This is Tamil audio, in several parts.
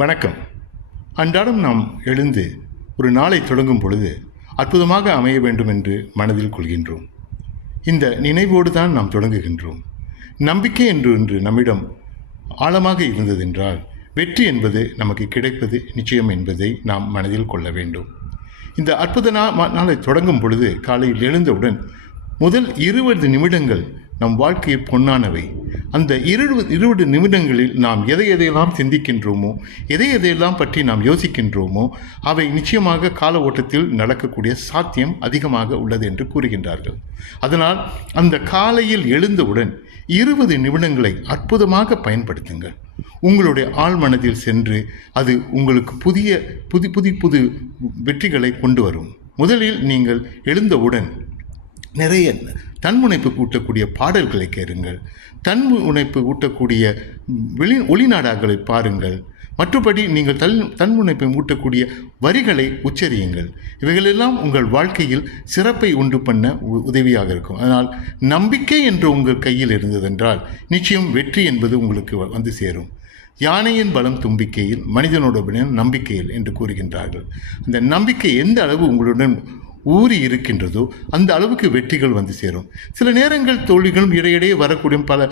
வணக்கம். அன்றாடம் நாம் எழுந்து ஒரு நாளை தொடங்கும் பொழுது அற்புதமாக அமைய வேண்டும் என்று மனதில் கொள்கின்றோம். இந்த நினைவோடு தான் நாம் தொடங்குகின்றோம். நம்பிக்கை என்று ஒன்று நம்மிடம் ஆழமாக இருந்ததென்றால் வெற்றி என்பது நமக்கு கிடைப்பது நிச்சயம் என்பதை நாம் மனதில் கொள்ள வேண்டும். இந்த அற்புத நாளை தொடங்கும் பொழுது காலையில் எழுந்தவுடன் முதல் 20 நிமிடங்கள் நம் வாழ்க்கையில் பொன்னானவை. அந்த 20 நிமிடங்களில் நாம் எதையெல்லாம் சிந்திக்கின்றோமோ, எதையெல்லாம் பற்றி நாம் யோசிக்கின்றோமோ, அவை நிச்சயமாக கால ஓட்டத்தில் நடக்கக்கூடிய சாத்தியம் அதிகமாக உள்ளது என்று கூறுகின்றார்கள். அதனால் அந்த காலையில் எழுந்தவுடன் 20 நிமிடங்களை அற்புதமாக பயன்படுத்துங்கள். உங்களுடைய ஆழ்மனதில் சென்று அது உங்களுக்கு புது வெற்றிகளை கொண்டு வரும். முதலில் நீங்கள் எழுந்தவுடன் நிறைய தன்முனைப்பு ஊட்டக்கூடிய பாடல்களை கேளுங்கள். தன்முனைப்பு ஊட்டக்கூடிய ஒளிநாடாக்களை பாருங்கள். மற்றபடி நீங்கள் தன்முனைப்பை ஊட்டக்கூடிய வரிகளை உச்சரியுங்கள். இவைகளெல்லாம் உங்கள் வாழ்க்கையில் சிறப்பை உண்டு பண்ண உதவியாக இருக்கும். அதனால் நம்பிக்கை என்று உங்கள் கையில் இருந்ததென்றால் நிச்சயம் வெற்றி என்பது உங்களுக்கு வந்து சேரும். யானையின் பலம் தும்பிக்கையில், மனிதனோட பலம் நம்பிக்கையில் என்று கூறுகின்றார்கள். அந்த நம்பிக்கை எந்த அளவு உங்களுடன் ஊறி இருக்கின்றதோ அந்த அளவுக்கு வெற்றிகள் வந்து சேரும். சில நேரங்கள் தோல்விகளும் இடையிடையே வரக்கூடிய பல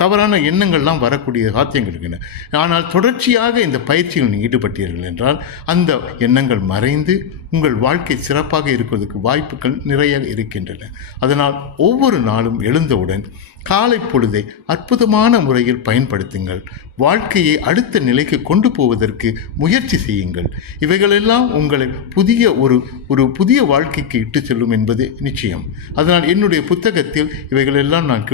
தவறான எண்ணங்கள்லாம் வரக்கூடிய சாத்தியங்கள் இருக்கின்றன. ஆனால் தொடர்ச்சியாக இந்த பயிற்சியில் ஈடுபட்டீர்கள் என்றால் அந்த எண்ணங்கள் மறைந்து உங்கள் வாழ்க்கை சிறப்பாக இருப்பதற்கு வாய்ப்புகள் நிறைய இருக்கின்றன. அதனால் ஒவ்வொரு நாளும் எழுந்தவுடன் காலை பொழுதை அற்புதமான முறையில் பயன்படுத்துங்கள். வாழ்க்கையை அடுத்த நிலைக்கு கொண்டு போவதற்கு முயற்சி செய்யுங்கள். இவைகளெல்லாம் உங்களை புதிய வாழ்க்கைக்கு இட்டு செல்லும் என்பது நிச்சயம். அதனால் என்னுடைய புத்தகத்தில் இவைகளெல்லாம் நான்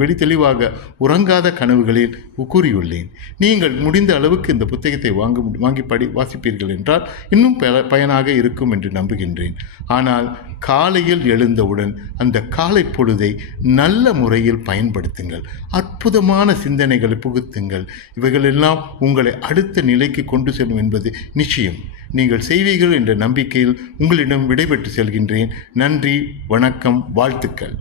வெளி தெளிவாக உறங்காத கனவுகளில் கூறியுள்ளேன். நீங்கள் முடிந்த அளவுக்கு இந்த புத்தகத்தை வாங்கி வாசிப்பீர்கள் என்றால் இன்னும் பயனாக இருக்கும் என்று நம்புகின்றேன். ஆனால் காலையில் எழுந்தவுடன் அந்த காலை பொழுதை நல்ல முறையில் பயன்படுத்துங்கள். அற்புதமான சிந்தனைகளை புகுத்துங்கள். இவைகளெல்லாம் உங்களை அடுத்த நிலைக்கு கொண்டு செல்லும் என்பது நிச்சயம். நீங்கள் செய்வீர்கள் என்ற நம்பிக்கையில் உங்களிடம் விடைபெற்று செல்கின்றேன். நன்றி, வணக்கம், வாழ்த்துக்கள்.